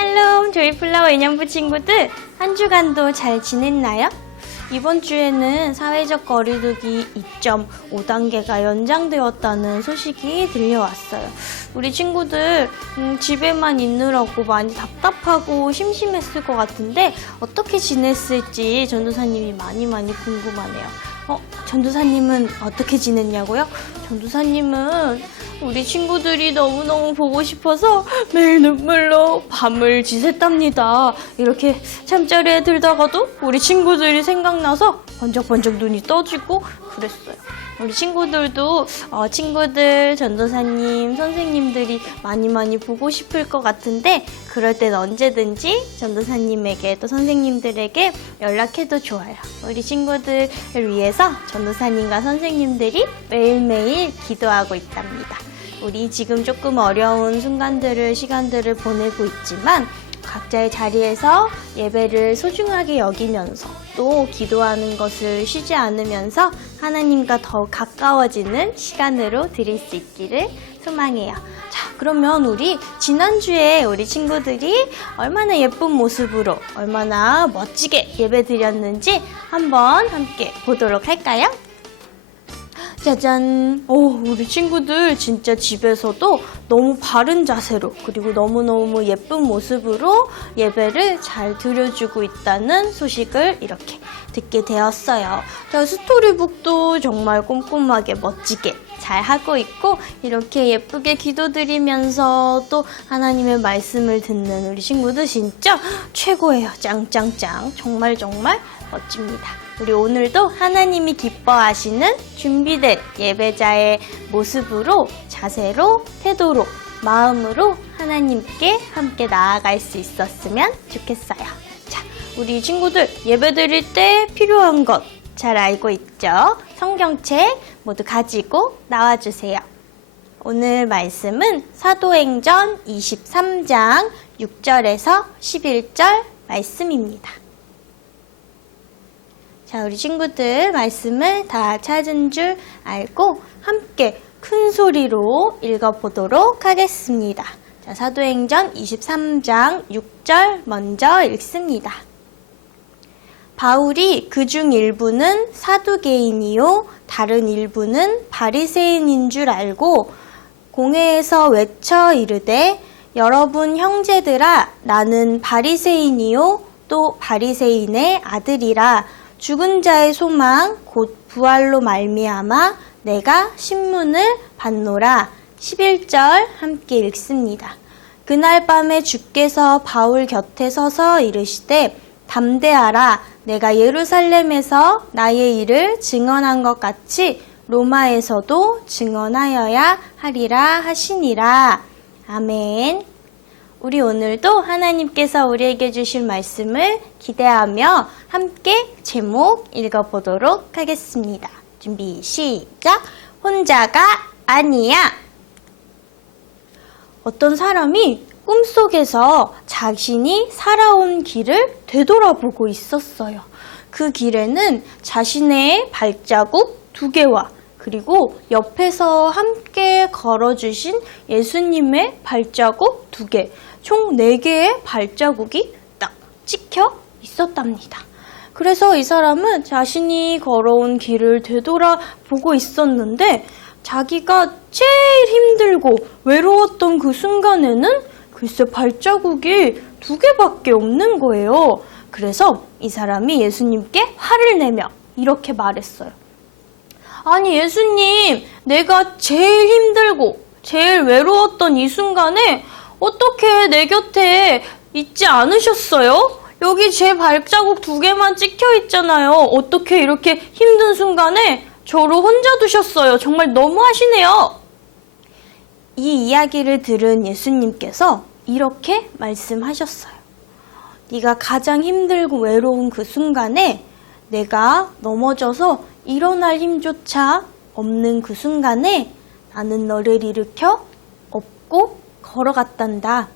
샬롬 조이플라워 인연부 친구들, 한 주간도 잘 지냈나요? 이번 주에는 사회적 거리두기 2.5단계가 연장되었다는 소식이 들려왔어요. 우리 친구들 집에만 있느라고 많이 답답하고 심심했을 것 같은데 어떻게 지냈을지 전도사님이 많이 궁금하네요. 전도사님은 어떻게 지냈냐고요? 전도사님은 우리 친구들이 너무너무 보고 싶어서 매일 눈물로 밤을 지샜답니다. 이렇게 잠자리에 들다가도 우리 친구들이 생각나서 번쩍번쩍 눈이 떠지고 그랬어요. 우리 친구들도 친구들, 전도사님, 선생님들이 많이 보고 싶을 것 같은데 그럴 땐 언제든지 전도사님에게 또 선생님들에게 연락해도 좋아요. 우리 친구들을 위해서 전도사님과 선생님들이 매일매일 기도하고 있답니다. 우리 지금 조금 어려운 시간들을 보내고 있지만 각자의 자리에서 예배를 소중하게 여기면서 또 기도하는 것을 쉬지 않으면서 하나님과 더 가까워지는 시간으로 드릴 수 있기를 소망해요. 자, 그러면 우리 지난주에 우리 친구들이 얼마나 예쁜 모습으로 얼마나 멋지게 예배 드렸는지 한번 함께 보도록 할까요? 짜잔! 우리 친구들 진짜 집에서도 너무 바른 자세로 그리고 너무너무 예쁜 모습으로 예배를 잘 드려주고 있다는 소식을 이렇게 듣게 되었어요. 자, 스토리북도 정말 꼼꼼하게 멋지게 잘 하고 있고 이렇게 예쁘게 기도드리면서 또 하나님의 말씀을 듣는 우리 친구들 진짜 최고예요. 짱짱짱! 정말 멋집니다. 우리 오늘도 하나님이 기뻐하시는 준비된 예배자의 모습으로, 자세로, 태도로, 마음으로 하나님께 함께 나아갈 수 있었으면 좋겠어요. 자, 우리 친구들 예배 드릴 때 필요한 것 잘 알고 있죠? 성경책 모두 가지고 나와주세요. 오늘 말씀은 사도행전 23장 6절에서 11절 말씀입니다. 자, 우리 친구들 말씀을 다 찾은 줄 알고 함께 큰 소리로 읽어보도록 하겠습니다. 자, 사도행전 23장 6절 먼저 읽습니다. 바울이 그중 일부는 사두개인이요 다른 일부는 바리새인인 줄 알고 공회에서 외쳐 이르되 여러분 형제들아 나는 바리새인이요 또 바리새인의 아들이라 죽은 자의 소망 곧 부활로 말미암아 내가 신문을 받노라. 11절 함께 읽습니다. 그날 밤에 주께서 바울 곁에 서서 이르시되 담대하라. 내가 예루살렘에서 나의 일을 증언한 것 같이 로마에서도 증언하여야 하리라 하시니라. 아멘. 우리 오늘도 하나님께서 우리에게 주실 말씀을 기대하며 함께 제목 읽어보도록 하겠습니다. 준비 시작! 혼자가 아니야. 어떤 사람이 꿈속에서 자신이 살아온 길을 되돌아보고 있었어요. 그 길에는 자신의 발자국 2개와 그리고 옆에서 함께 걸어주신 예수님의 발자국 2개, 총 4개의 발자국이 딱 찍혀 있었답니다. 그래서 이 사람은 자신이 걸어온 길을 되돌아보고 있었는데 자기가 제일 힘들고 외로웠던 그 순간에는 글쎄 발자국이 2개밖에 없는 거예요. 그래서 이 사람이 예수님께 화를 내며 이렇게 말했어요. 아니 예수님, 내가 제일 힘들고 제일 외로웠던 이 순간에 어떻게 내 곁에 있지 않으셨어요? 여기 제 발자국 2개만 찍혀 있잖아요. 어떻게 이렇게 힘든 순간에 저를 혼자 두셨어요? 정말 너무하시네요. 이 이야기를 들은 예수님께서 이렇게 말씀하셨어요. 네가 가장 힘들고 외로운 그 순간에 내가 넘어져서 일어날 힘조차 없는 그 순간에 나는 너를 일으켜 업고 걸어갔단다.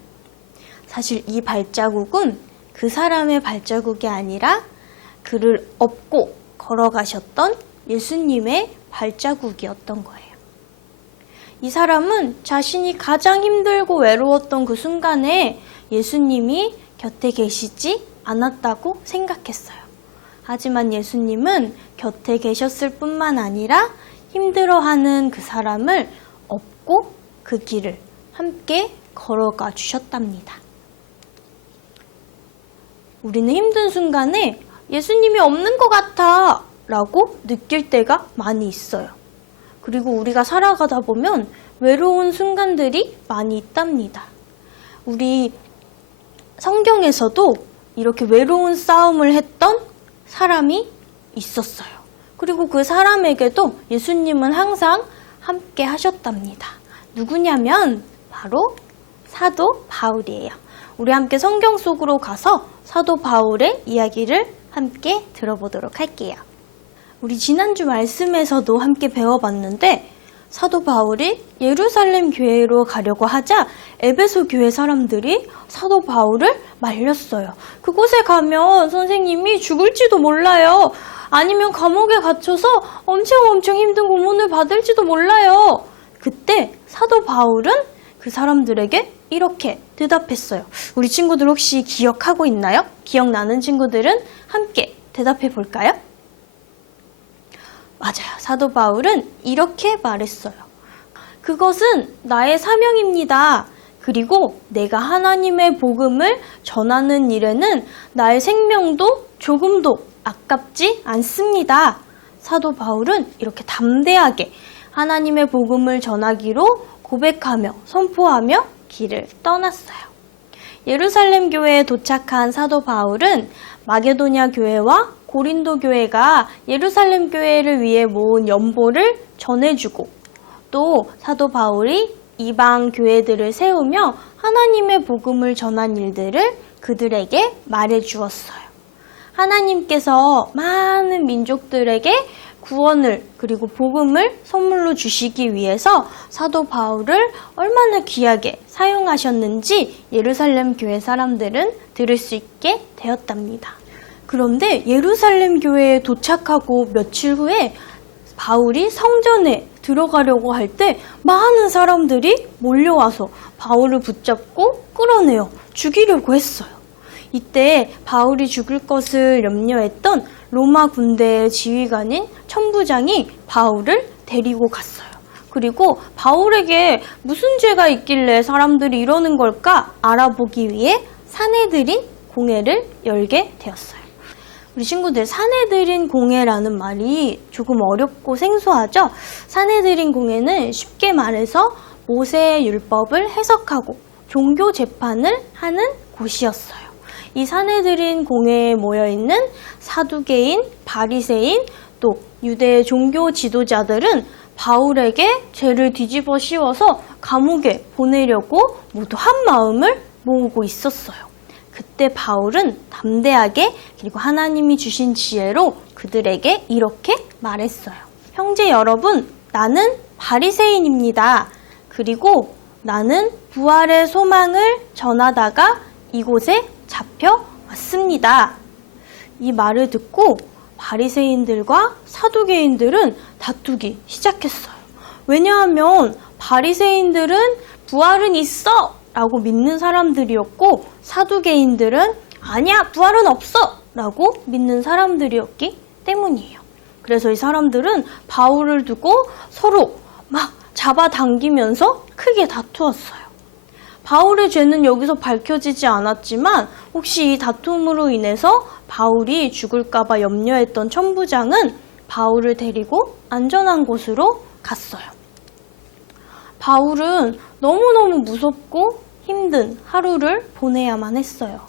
사실 이 발자국은 그 사람의 발자국이 아니라 그를 업고 걸어가셨던 예수님의 발자국이었던 거예요. 이 사람은 자신이 가장 힘들고 외로웠던 그 순간에 예수님이 곁에 계시지 않았다고 생각했어요. 하지만 예수님은 곁에 계셨을 뿐만 아니라 힘들어하는 그 사람을 업고 그 길을 함께 걸어가 주셨답니다. 우리는 힘든 순간에 예수님이 없는 것 같아 라고 느낄 때가 많이 있어요. 그리고 우리가 살아가다 보면 외로운 순간들이 많이 있답니다. 우리 성경에서도 이렇게 외로운 싸움을 했던 사람이 있었어요. 그리고 그 사람에게도 예수님은 항상 함께 하셨답니다. 누구냐면 바로 사도 바울이에요. 우리 함께 성경 속으로 가서 사도 바울의 이야기를 함께 들어보도록 할게요. 우리 지난주 말씀에서도 함께 배워봤는데 사도 바울이 예루살렘 교회로 가려고 하자 에베소 교회 사람들이 사도 바울을 말렸어요. 그곳에 가면 선생님이 죽을지도 몰라요. 아니면 감옥에 갇혀서 엄청 힘든 고문을 받을지도 몰라요. 그때 사도 바울은 그 사람들에게 이렇게 대답했어요. 우리 친구들 혹시 기억하고 있나요? 기억나는 친구들은 함께 대답해 볼까요? 맞아요. 사도 바울은 이렇게 말했어요. 그것은 나의 사명입니다. 그리고 내가 하나님의 복음을 전하는 일에는 나의 생명도 조금도 아깝지 않습니다. 사도 바울은 이렇게 담대하게 하나님의 복음을 전하기로 고백하며 선포하며 길을 떠났어요. 예루살렘 교회에 도착한 사도 바울은 마게도냐 교회와 고린도 교회가 예루살렘 교회를 위해 모은 연보를 전해주고 또 사도 바울이 이방 교회들을 세우며 하나님의 복음을 전한 일들을 그들에게 말해주었어요. 하나님께서 많은 민족들에게 구원을 그리고 복음을 선물로 주시기 위해서 사도 바울을 얼마나 귀하게 사용하셨는지 예루살렘 교회 사람들은 들을 수 있게 되었답니다. 그런데 예루살렘 교회에 도착하고 며칠 후에 바울이 성전에 들어가려고 할 때 많은 사람들이 몰려와서 바울을 붙잡고 끌어내어 죽이려고 했어요. 이때 바울이 죽을 것을 염려했던 로마 군대의 지휘관인 천부장이 바울을 데리고 갔어요. 그리고 바울에게 무슨 죄가 있길래 사람들이 이러는 걸까 알아보기 위해 사내들인 공회를 열게 되었어요. 우리 친구들, 사내들인 공회라는 말이 조금 어렵고 생소하죠? 사내들인 공회는 쉽게 말해서 모세의 율법을 해석하고 종교 재판을 하는 곳이었어요. 이 사내들인 공회에 모여있는 사두개인, 바리새인, 또 유대 종교 지도자들은 바울에게 죄를 뒤집어 씌워서 감옥에 보내려고 모두 한 마음을 모으고 있었어요. 그때 바울은 담대하게 그리고 하나님이 주신 지혜로 그들에게 이렇게 말했어요. 형제 여러분, 나는 바리새인입니다. 그리고 나는 부활의 소망을 전하다가 이곳에 잡혀왔습니다. 이 말을 듣고 바리새인들과 사두개인들은 다투기 시작했어요. 왜냐하면 바리새인들은 부활은 있어! 라고 믿는 사람들이었고 사두개인들은 아니야, 부활은 없어! 라고 믿는 사람들이었기 때문이에요. 그래서 이 사람들은 바울을 두고 서로 막 잡아당기면서 크게 다투었어요. 바울의 죄는 여기서 밝혀지지 않았지만 혹시 이 다툼으로 인해서 바울이 죽을까봐 염려했던 천부장은 바울을 데리고 안전한 곳으로 갔어요. 바울은 너무너무 무섭고 힘든 하루를 보내야만 했어요.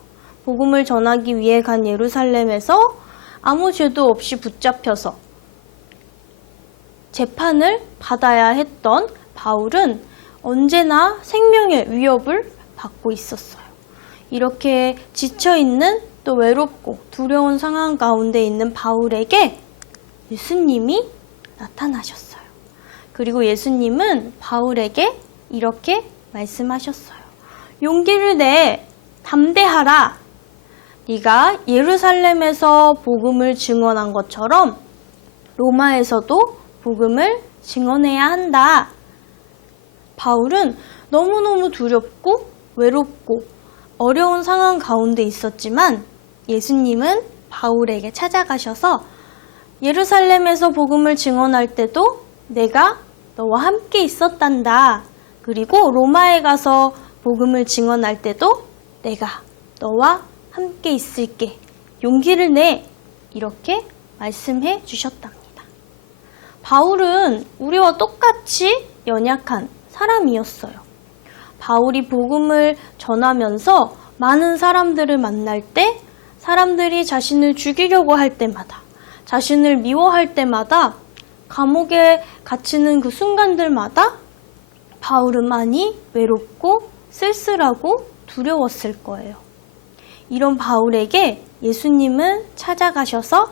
복음을 전하기 위해 간 예루살렘에서 아무 죄도 없이 붙잡혀서 재판을 받아야 했던 바울은 언제나 생명의 위협을 받고 있었어요. 이렇게 지쳐있는 또 외롭고 두려운 상황 가운데 있는 바울에게 예수님이 나타나셨어요. 그리고 예수님은 바울에게 이렇게 말씀하셨어요. 용기를 내, 담대하라. 네가 예루살렘에서 복음을 증언한 것처럼 로마에서도 복음을 증언해야 한다. 바울은 너무너무 두렵고 외롭고 어려운 상황 가운데 있었지만 예수님은 바울에게 찾아가셔서 예루살렘에서 복음을 증언할 때도 내가 너와 함께 있었단다. 그리고 로마에 가서 복음을 증언할 때도 내가 너와 함께 있을게. 용기를 내. 이렇게 말씀해 주셨답니다. 바울은 우리와 똑같이 연약한 사람이었어요. 바울이 복음을 전하면서 많은 사람들을 만날 때 사람들이 자신을 죽이려고 할 때마다 자신을 미워할 때마다 감옥에 갇히는 그 순간들마다 바울은 많이 외롭고 쓸쓸하고 두려웠을 거예요. 이런 바울에게 예수님은 찾아가셔서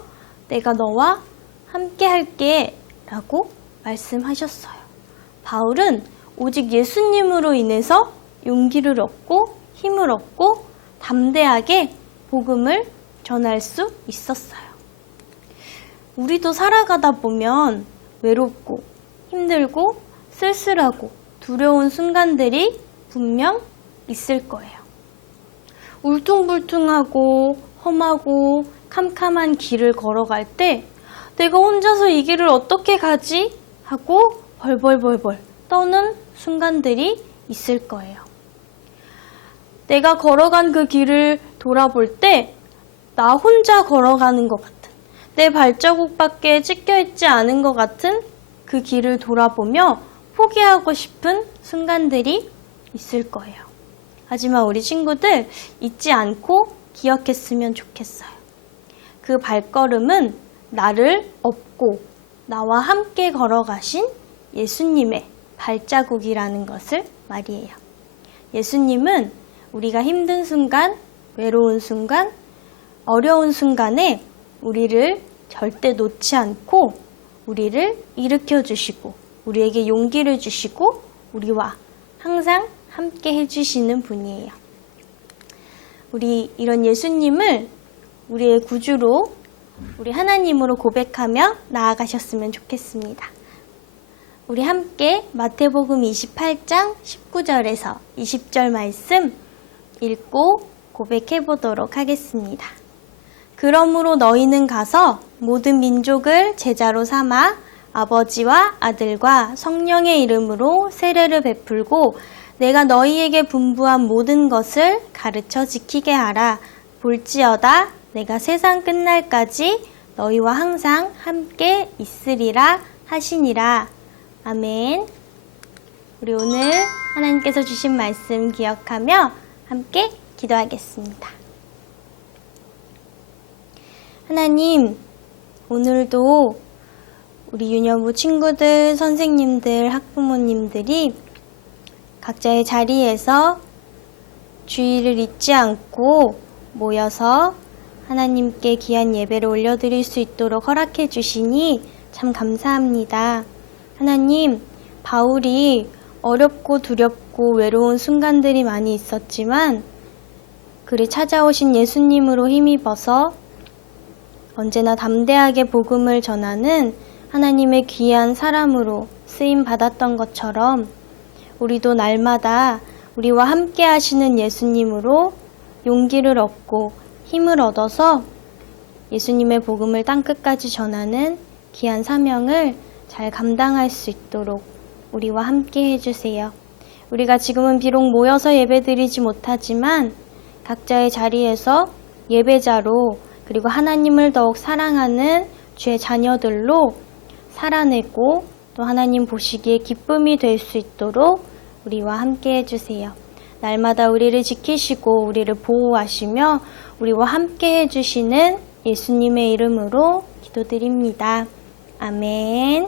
내가 너와 함께 할게 라고 말씀하셨어요. 바울은 오직 예수님으로 인해서 용기를 얻고 힘을 얻고 담대하게 복음을 전할 수 있었어요. 우리도 살아가다 보면 외롭고 힘들고 쓸쓸하고 두려운 순간들이 분명 있을 거예요. 울퉁불퉁하고 험하고 캄캄한 길을 걸어갈 때 내가 혼자서 이 길을 어떻게 가지? 하고 벌벌벌벌 떠는 순간들이 있을 거예요. 내가 걸어간 그 길을 돌아볼 때 나 혼자 걸어가는 것 같은, 내 발자국밖에 찍혀있지 않은 것 같은 그 길을 돌아보며 포기하고 싶은 순간들이 있을 거예요. 하지만 우리 친구들 잊지 않고 기억했으면 좋겠어요. 그 발걸음은 나를 업고 나와 함께 걸어가신 예수님의 발자국이라는 것을 말이에요. 예수님은 우리가 힘든 순간, 외로운 순간, 어려운 순간에 우리를 절대 놓지 않고 우리를 일으켜 주시고 우리에게 용기를 주시고 우리와 항상 함께 해주시는 분이에요. 우리 이런 예수님을 우리의 구주로 우리 하나님으로 고백하며 나아가셨으면 좋겠습니다. 우리 함께 마태복음 28장 19절에서 20절 말씀 읽고 고백해 보도록 하겠습니다. 그러므로 너희는 가서 모든 민족을 제자로 삼아 아버지와 아들과 성령의 이름으로 세례를 베풀고 내가 너희에게 분부한 모든 것을 가르쳐 지키게 하라. 볼지어다 내가 세상 끝날까지 너희와 항상 함께 있으리라 하시니라. 아멘. 우리 오늘 하나님께서 주신 말씀 기억하며 함께 기도하겠습니다. 하나님, 오늘도 우리 유년부 친구들, 선생님들, 학부모님들이 각자의 자리에서 주의를 잊지 않고 모여서 하나님께 귀한 예배를 올려드릴 수 있도록 허락해 주시니 참 감사합니다. 하나님, 바울이 어렵고 두렵고 외로운 순간들이 많이 있었지만 그를 찾아오신 예수님으로 힘입어서 언제나 담대하게 복음을 전하는 하나님의 귀한 사람으로 쓰임 받았던 것처럼 우리도 날마다 우리와 함께 하시는 예수님으로 용기를 얻고 힘을 얻어서 예수님의 복음을 땅끝까지 전하는 귀한 사명을 잘 감당할 수 있도록 우리와 함께 해주세요. 우리가 지금은 비록 모여서 예배드리지 못하지만 각자의 자리에서 예배자로 그리고 하나님을 더욱 사랑하는 주의 자녀들로 살아내고 또 하나님 보시기에 기쁨이 될 수 있도록 우리와 함께 해주세요. 날마다 우리를 지키시고 우리를 보호하시며 우리와 함께 해주시는 예수님의 이름으로 기도드립니다. 아멘.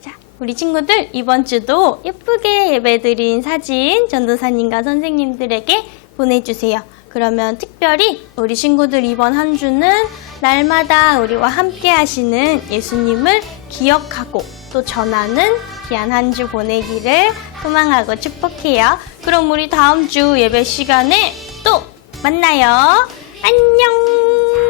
자, 우리 친구들 이번 주도 예쁘게 예배드린 사진 전도사님과 선생님들에게 보내주세요. 그러면 특별히 우리 친구들 이번 한 주는 날마다 우리와 함께 하시는 예수님을 기억하고 또 전하는 귀한 한 주 보내기를 소망하고 축복해요. 그럼 우리 다음 주 예배 시간에 또 만나요. 안녕.